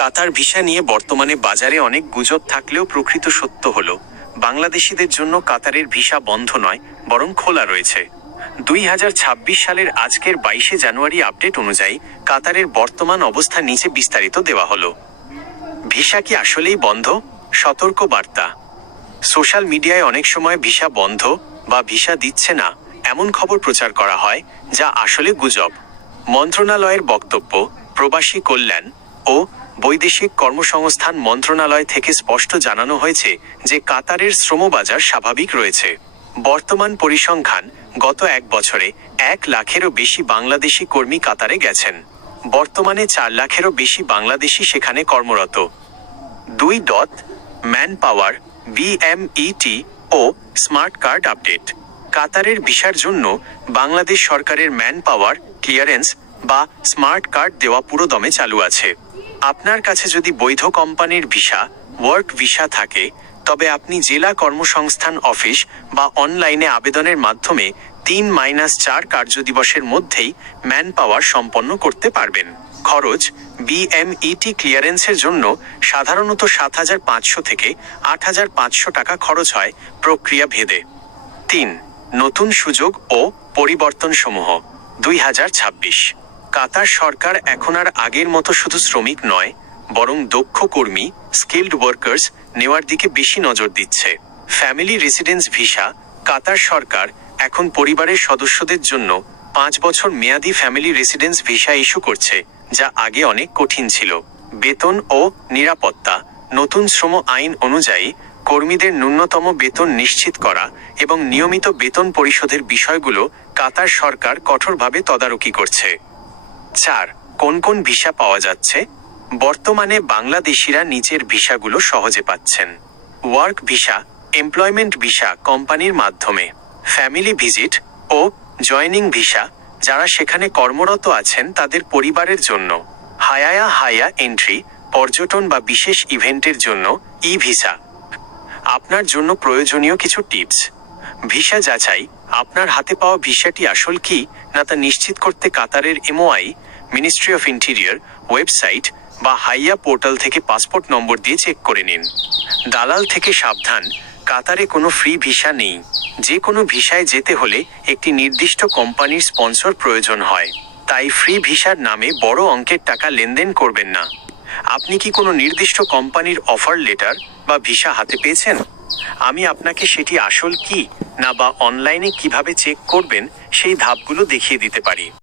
কাতার visa নিয়ে বর্তমানে বাজারে অনেক গুজব থাকলেও প্রকৃত সত্য হলো বাংলাদেশিদের জন্য কাতারের ভিসা বন্ধ নয়, বরং খোলা রয়েছে। 2026 সালের আজকের 22 জানুয়ারি আপডেট অনুযায়ী কাতারের বর্তমান অবস্থা নিচে বিস্তারিত দেওয়া হলো। ভিসা কি আসলেই বন্ধ? সতর্ক বার্তা। সোশ্যাল মিডিয়ায় অনেক সময় ভিসা বন্ধ বা ভিসা দিচ্ছে না এমন খবর প্রচার করা হয়, যা আসলে গুজব। মন্ত্রণালয়ের বক্তব্য, প্রবাসী কল্যাণ ও বৈদেশিক কর্মসংস্থান মন্ত্রণালয় থেকে স্পষ্ট জানানো হয়েছে যে কাতারের শ্রমবাজার স্বাভাবিক রয়েছে। বর্তমান পরিসংখ্যান, গত এক বছরে 1 লাখেরও বেশি বাংলাদেশি কর্মী কাতারে গেছেন। বর্তমানে 4 লাখেরও বেশি বাংলাদেশি সেখানে কর্মরত। 2. ম্যান পাওয়ার, বিএমইটি ও স্মার্ট কার্ড আপডেট। কাতারের ভিসার জন্য বাংলাদেশ সরকারের ম্যান পাওয়ার ক্লিয়ারেন্স বা স্মার্ট কার্ড দেওয়া পুরোদমে চালু আছে। আপনার কাছে যদি বৈধ কোম্পানির ভিসা, ওয়ার্ক ভিসা থাকে, তবে আপনি জেলা কর্মসংস্থান অফিস বা অনলাইনে আবেদনের মাধ্যমে 3-4 কার্যদিবসের মধ্যেই ম্যান পাওয়ার সম্পন্ন করতে পারবেন। খরচ, বিএমইটি ক্লিয়ারেন্সের জন্য সাধারণত 7,500 থেকে 8,500 টাকা খরচ হয় প্রক্রিয়া ভেদে। 3. নতুন সুযোগ ও পরিবর্তনসমূহ। 2026 কাতার সরকার এখন আর আগের মতো শুধু শ্রমিক নয়, বরং দক্ষ কর্মী, স্কিল্ড ওয়ার্কার্স নেওয়ার দিকে বেশি নজর দিচ্ছে। Family residence visa. কাতার সরকার এখন পরিবারের সদস্যদের জন্য 5 বছর মেয়াদী ফ্যামিলি রেসিডেন্স ভিসা ইস্যু করছে, যা আগে অনেক কঠিন ছিল। বেতন ও নিরাপত্তা। নতুন শ্রম আইন অনুযায়ী কর্মীদের ন্যূনতম বেতন নিশ্চিত করা এবং নিয়মিত বেতন পরিশোধের বিষয়গুলো কাতার সরকার কঠোরভাবে তদারকি করছে। 4. কোন কোন ভিসা পাওয়া যাচ্ছে? বর্তমানে বাংলাদেশিরা নিচের ভিসাগুলো সহজে পাচ্ছেন। ওয়ার্ক ভিসা, এমপ্লয়মেন্ট ভিসা কোম্পানির মাধ্যমে। ফ্যামিলি ভিজিট ও জয়েনিং ভিসা, যারা সেখানে কর্মরত আছেন তাদের পরিবারের জন্য। হায়া এন্ট্রি, পর্যটন বা বিশেষ ইভেন্টের জন্য ই ভিসা। আপনার জন্য প্রয়োজনীয় কিছু টিপস। ভিসা যাচাই। আপনার হাতে পাওয়া ভিসাটি আসল কি না তা নিশ্চিত করতে কাতারের MOI, ministry of interior website বা হাইয়া পোর্টাল থেকে পাসপোর্ট নম্বর দিয়ে চেক করে নিন। দালাল থেকে সাবধান। কাতারে কোনো ফ্রি ভিসা নেই। যে কোনো ভিসায় যেতে হলে একটি নির্দিষ্ট কোম্পানির স্পন্সর প্রয়োজন হয়, তাই ফ্রি ভিসার নামে বড় অঙ্কের টাকা লেনদেন করবেন না। আপনি কি কোনো নির্দিষ্ট কোম্পানির অফার লেটার বা ভিসা হাতে পেয়েছেন? আমি আপনাকে সেটি আসল কি না বা অনলাইনে কিভাবে চেক করবেন সেই ধাপগুলো দেখিয়ে দিতে পারি।